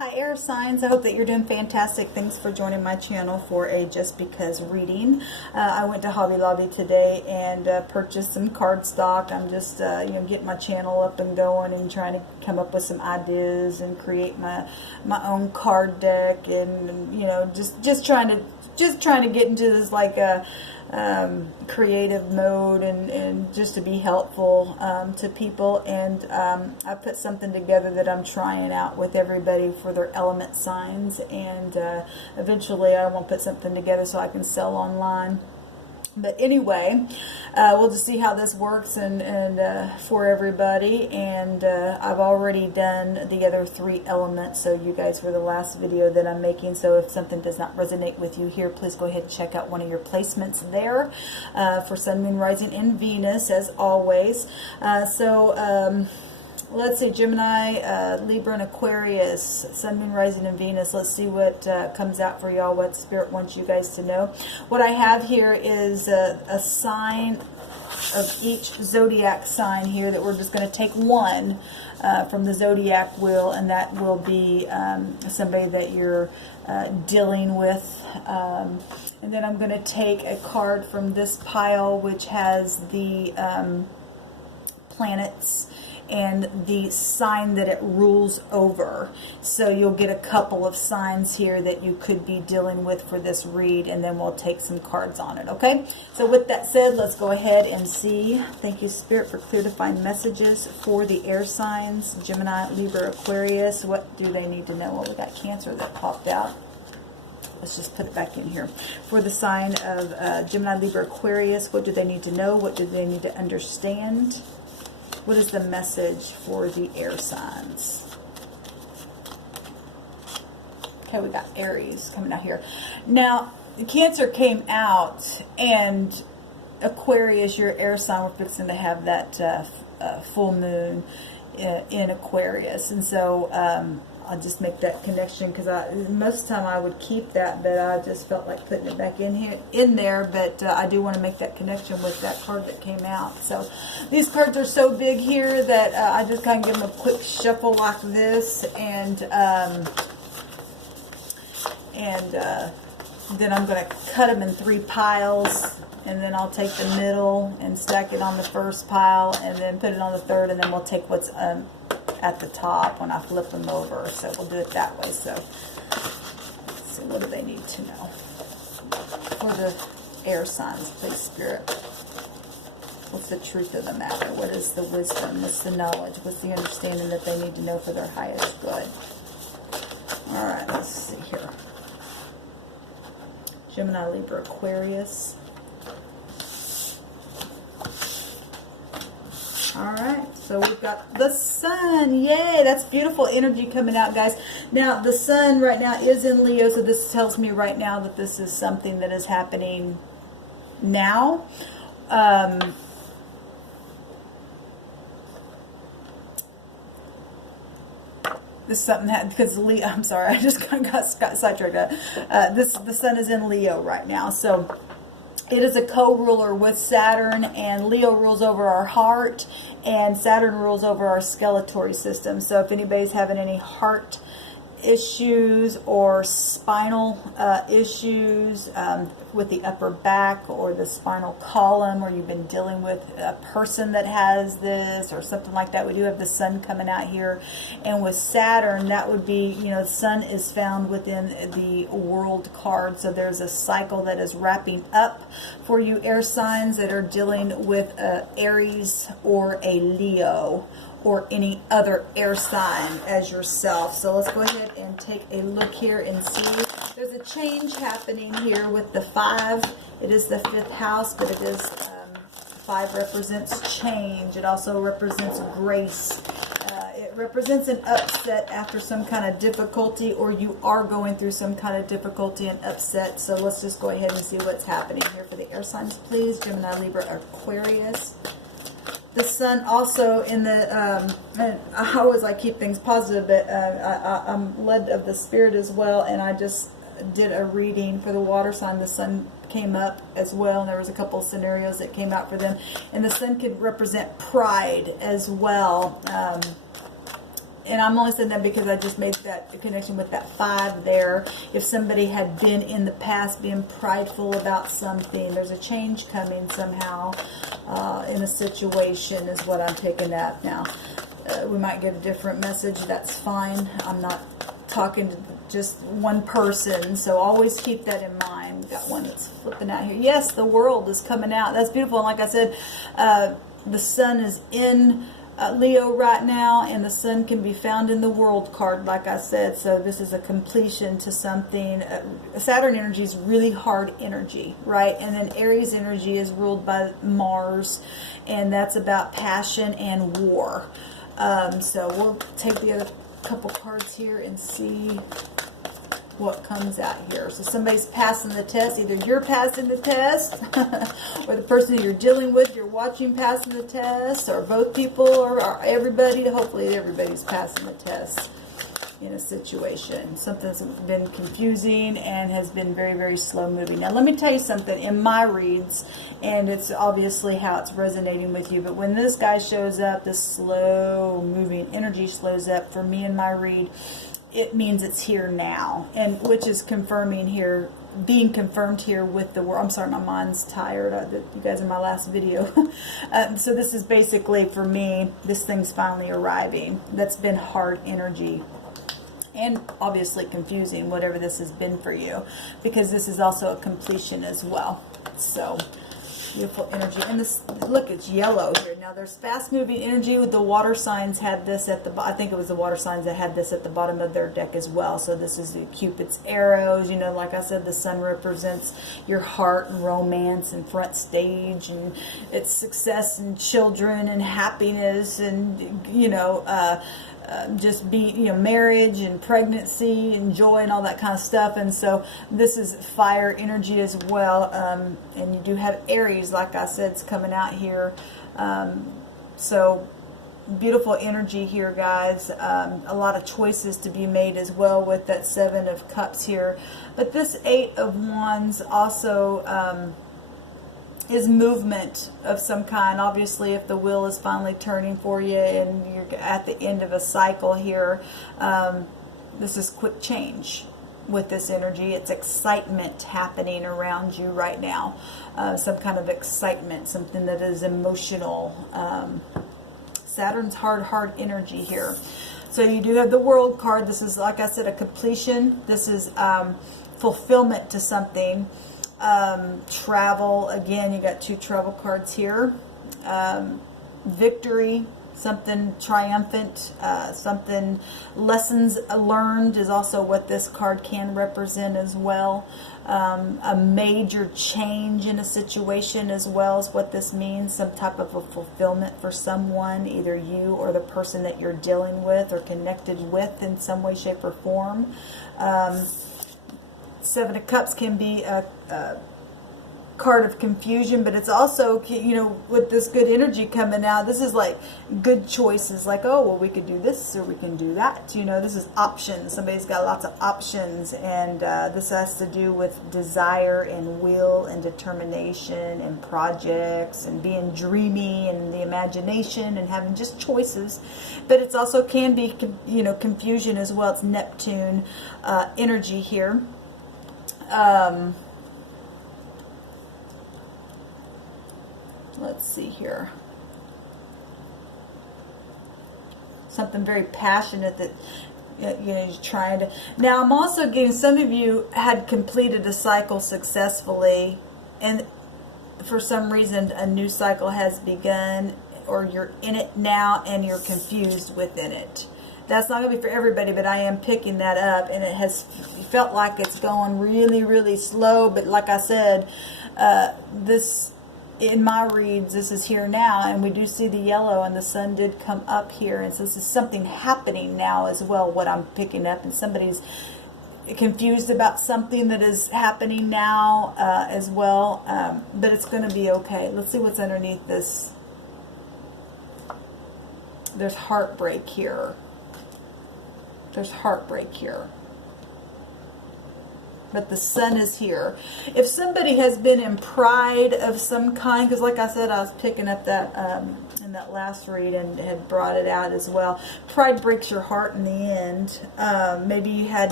Hi air signs, I hope that you're doing fantastic. Thanks for joining my channel for a Just Because reading. I went to Hobby Lobby today and purchased some cardstock. I'm just getting my channel up and going and trying to come up with some ideas and create my own card deck, and just trying to get into this like a creative mode and just to be helpful to people. And I put something together that I'm trying out with everybody for their element signs, and eventually I want to put something together so I can sell online. But anyway, we'll just see how this works and for everybody. And I've already done the other 3 elements, so you guys were the last video that I'm making. So if something does not resonate with you here, please go ahead and check out one of your placements there for Sun, Moon, Rising, and Venus, as always. Let's see, Gemini, Libra, and Aquarius, Sun, Moon, Rising, and Venus. Let's see what comes out for y'all, what Spirit wants you guys to know. What I have here is a sign of each zodiac sign here that we're just going to take one from the zodiac wheel, and that will be somebody that you're dealing with. And then I'm going to take a card from this pile, which has the planets and the sign that it rules over. So you'll get a couple of signs here that you could be dealing with for this read, and then we'll take some cards on it, okay? So with that said, let's go ahead and see. Thank you, Spirit, for clear defined messages for the air signs, Gemini, Libra, Aquarius. What do they need to know? Well, we got Cancer that popped out. Let's just put it back in here. For the sign of Gemini, Libra, Aquarius, what do they need to know? What do they need to understand? What is the message for the air signs? Okay, we got Aries coming out here. Now, Cancer came out, and Aquarius, your air sign, we're fixing to have that full moon in Aquarius. And so I'll just make that connection, because most of the time I would keep that, but I just felt like putting it back in there. But I do want to make that connection with that card that came out. So these cards are so big here that I just kind of give them a quick shuffle like this, and then I'm going to cut them in 3 piles, and then I'll take the middle and stack it on the first pile, and then put it on the third, and then we'll take what's at the top when I flip them over. So we'll do it that way. So let's see, what do they need to know for the air signs, please, Spirit? What's the truth of the matter? What is the wisdom? What's the knowledge? What's the understanding that they need to know for their highest good? All right, let's see here. Gemini, Libra, Aquarius. All right, so we've got the sun. Yay, that's beautiful energy coming out, guys. Now, the sun right now is in Leo, so this tells me right now that this is something that is happening now. This is something that, because Leo, I'm sorry, I just kind of got sidetracked. The sun is in Leo right now, so it is a co-ruler with Saturn, and Leo rules over our heart, and Saturn rules over our skeletal system. So if anybody's having any heart issues or spinal issues with the upper back or the spinal column, or you've been dealing with a person that has this or something like that, we do have the sun coming out here. And with Saturn, that would be, the sun is found within the world card, so there's a cycle that is wrapping up for you air signs that are dealing with Aries or a Leo or any other air sign as yourself. So let's go ahead and take a look here and see. There's a change happening here with the 5. It is the 5th house, but it is 5 represents change. It also represents grace. It represents an upset after some kind of difficulty, or you are going through some kind of difficulty and upset. So let's just go ahead and see what's happening here for the air signs, please. Gemini, Libra, Aquarius. The sun also in the, and I always like keep things positive, but I'm led of the Spirit as well, and I just did a reading for the water sign. The sun came up as well, and there was a couple of scenarios that came out for them, and the sun could represent pride as well. and I'm only saying that because I just made that connection with that 5 there. If somebody had been in the past being prideful about something, there's a change coming somehow in a situation is what I'm picking up now. We might get a different message. That's fine. I'm not talking to just one person, so always keep that in mind. We've got one that's flipping out here. Yes, the world is coming out. That's beautiful. And like I said, the sun is in Leo right now, and the sun can be found in the world card, like I said. So this is a completion to something. Saturn energy is really hard energy, right? And then Aries energy is ruled by Mars, and that's about passion and war. So we'll take the other couple cards here and see what comes out here. So somebody's passing the test. Either you're passing the test or the person that you're dealing with, you're watching passing the test, or both people, or everybody. Hopefully everybody's passing the test in a situation. Something's been confusing and has been very, very slow moving. Now let me tell you something in my reads, and it's obviously how it's resonating with you, but when this guy shows up, this slow moving energy shows up for me in my read, it means it's here now, and which is confirming here, being confirmed here with the word. I'm sorry, my mind's tired. You guys in my last video. So this is basically for me, this thing's finally arriving. That's been hard energy. And obviously confusing, whatever this has been for you, because this is also a completion as well. So beautiful energy. And this, look, it's yellow here. Now there's fast moving energy. The water signs had this at the I think it was the water signs that had this at the bottom of their deck as well. So this is the Cupid's arrows. You know, like I said, the sun represents your heart and romance and front stage, and it's success and children and happiness, and you know, just be, you know, marriage and pregnancy and joy and all that kind of stuff. And so this is fire energy as well. And you do have Aries, like I said, it's coming out here. So beautiful energy here, guys. A lot of choices to be made as well with that 7 of Cups here. But this 8 of Wands also is movement of some kind. Obviously, if the wheel is finally turning for you and you're at the end of a cycle here, this is quick change with this energy. It's excitement happening around you right now. Some kind of excitement, something that is emotional. Saturn's hard energy here. So you do have the World card. This is, like I said, a completion. This is fulfillment to something. Travel, again, you got 2 travel cards here. Victory, something triumphant, something, lessons learned is also what this card can represent as well. A major change in a situation as well is what this means. Some type of a fulfillment for someone, either you or the person that you're dealing with or connected with in some way, shape, or form. 7 of Cups can be a card of confusion, but it's also, you know, with this good energy coming out, this is like good choices, like, oh, well, we could do this or we can do that. You know, this is options. Somebody's got lots of options, and this has to do with desire and will and determination and projects and being dreamy and the imagination and having just choices. But it's also can be, you know, confusion as well. It's Neptune energy here. Let's see here. Something very passionate that, you know, you're trying to. Now, I'm also getting, some of you had completed a cycle successfully, and for some reason a new cycle has begun, or you're in it now and you're confused within it. That's not going to be for everybody, but I am picking that up, and it has felt like it's going really, really slow. But like I said, this, in my reads, this is here now, and we do see the yellow, and the sun did come up here, and so this is something happening now as well, what I'm picking up, and somebody's confused about something that is happening now as well, but it's going to be okay. Let's see what's underneath this. There's heartbreak here. There's heartbreak here. But the sun is here. If somebody has been in pride of some kind, because like I said, I was picking up that in in that last read and had brought it out as well. Pride breaks your heart in the end. Maybe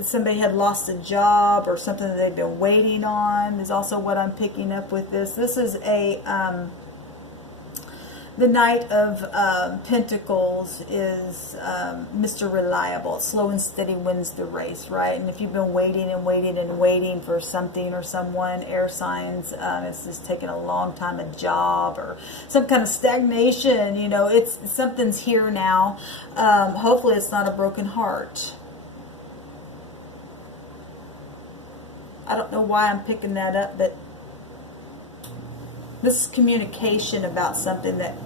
somebody had lost a job or something that they've been waiting on is also what I'm picking up with this. This is the Knight of Pentacles is Mr. Reliable. It's slow and steady wins the race, right? And if you've been waiting and waiting and waiting for something or someone, air signs, it's just taking a long time, a job or some kind of stagnation, you know, something's here now. Hopefully it's not a broken heart. I don't know why I'm picking that up, but this is communication about something that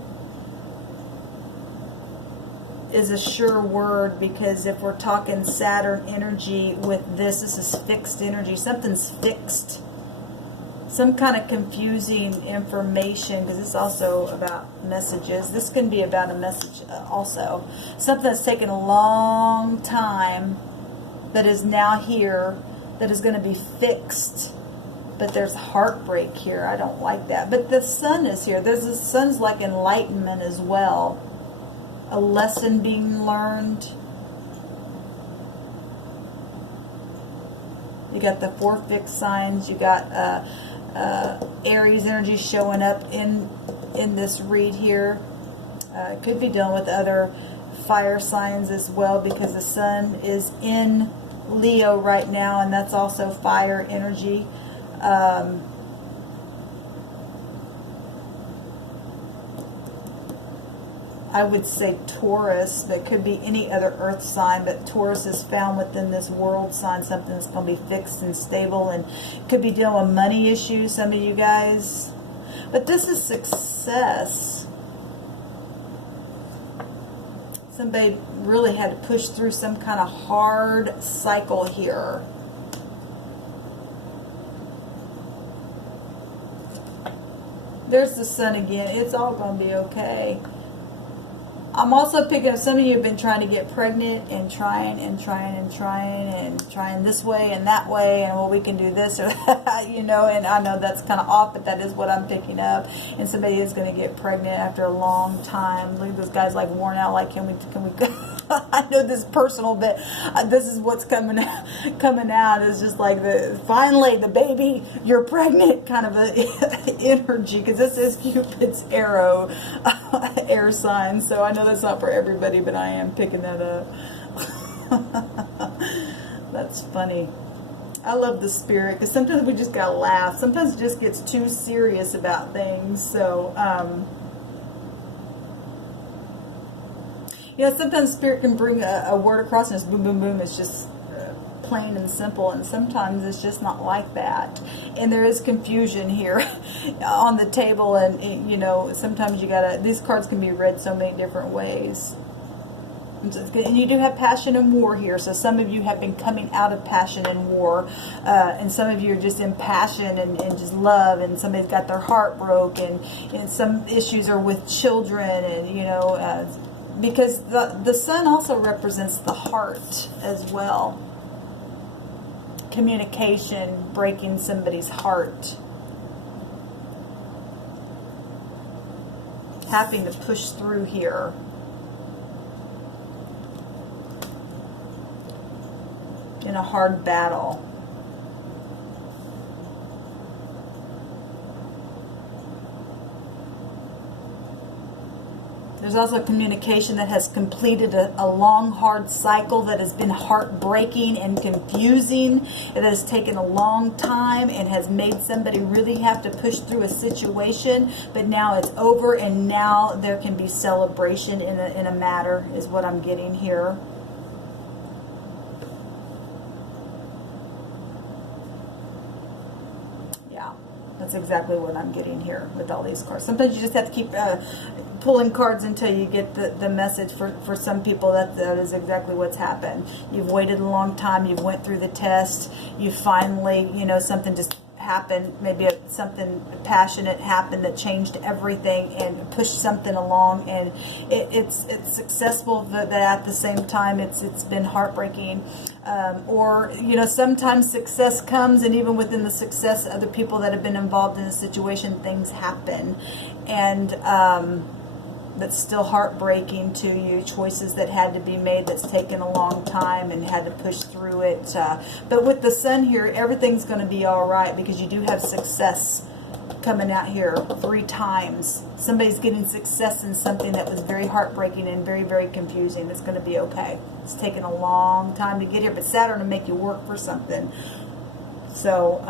is a sure word, because if we're talking Saturn energy with this is fixed energy. Something's fixed. Some kind of confusing information, because it's also about messages. This can be about a message also. Something that's taken a long time that is now here, that is going to be fixed. But there's heartbreak here. I don't like that. But the sun is here. The sun's like enlightenment as well. A lesson being learned. You got the 4 fixed signs. You got Aries energy showing up in this read here. It could be dealing with other fire signs as well, because the sun is in Leo right now, and that's also fire energy. I would say Taurus, but it could be any other earth sign, but Taurus is found within this world sign, something that's going to be fixed and stable, and could be dealing with money issues, some of you guys. But this is success. Somebody really had to push through some kind of hard cycle here. There's the sun again. It's all going to be okay. I'm also picking up some of you have been trying to get pregnant and trying this way and that way, and well, we can do this or that, you know, and I know that's kind of off, but that is what I'm picking up. And somebody is going to get pregnant after a long time. Look at this guy's like worn out, like can we I know this is personal, but this is what's coming out is just like finally the baby, you're pregnant kind of a energy, because this is Cupid's arrow air sign. So I know that's not for everybody, but I am picking that up. That's funny. I love the spirit, because sometimes we just gotta laugh. Sometimes it just gets too serious about things. So yeah, sometimes spirit can bring a word across and it's boom, boom, boom. It's just plain and simple. And sometimes it's just not like that. And there is confusion here on the table. And, you know, sometimes you gotta, these cards can be read so many different ways. And you do have passion and war here. So some of you have been coming out of passion and war. And some of you are just in passion and just love. And somebody's got their heart broke. And some issues are with children. And, you know, because the sun also represents the heart as well. Communication, breaking somebody's heart. Having to push through here. In a hard battle. There's also communication that has completed a long, hard cycle that has been heartbreaking and confusing. It has taken a long time and has made somebody really have to push through a situation. But now it's over, and now there can be celebration in a matter, is what I'm getting here. That's exactly what I'm getting here with all these cards. Sometimes you just have to keep pulling cards until you get the message. For some people, that is exactly what's happened. You've waited a long time. You've went through the test. You finally, you know, something just happened. Maybe something passionate happened that changed everything and pushed something along. And it's successful, but at the same time, it's been heartbreaking. Or, you know, sometimes success comes, and even within the success, other people that have been involved in a situation, things happen. And that's still heartbreaking to you, choices that had to be made that's taken a long time and had to push through it. But with the sun here, everything's going to be all right because you do have success coming out here 3 times. Somebody's getting success in something that was very heartbreaking and very, very confusing. It's going to be okay. It's taken a long time to get here, but Saturn will make you work for something. So,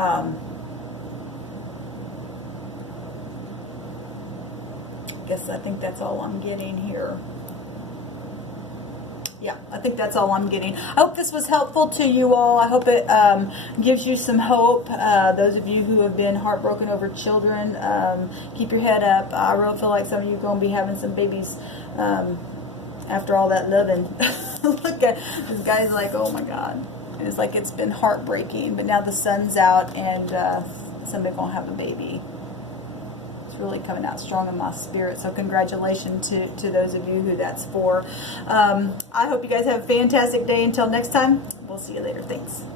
I think that's all I'm getting here. Yeah, I think that's all I'm getting. I hope this was helpful to you all. I hope it gives you some hope. Those of you who have been heartbroken over children, keep your head up. I really feel like some of you are going to be having some babies after all that loving. Look at this guy's like, oh my God. It's like it's been heartbreaking, but now the sun's out and somebody's going to have a baby. Really coming out strong in my spirit, so congratulations to those of you who that's for. I hope you guys have a fantastic day. Until next time, we'll see you later. Thanks.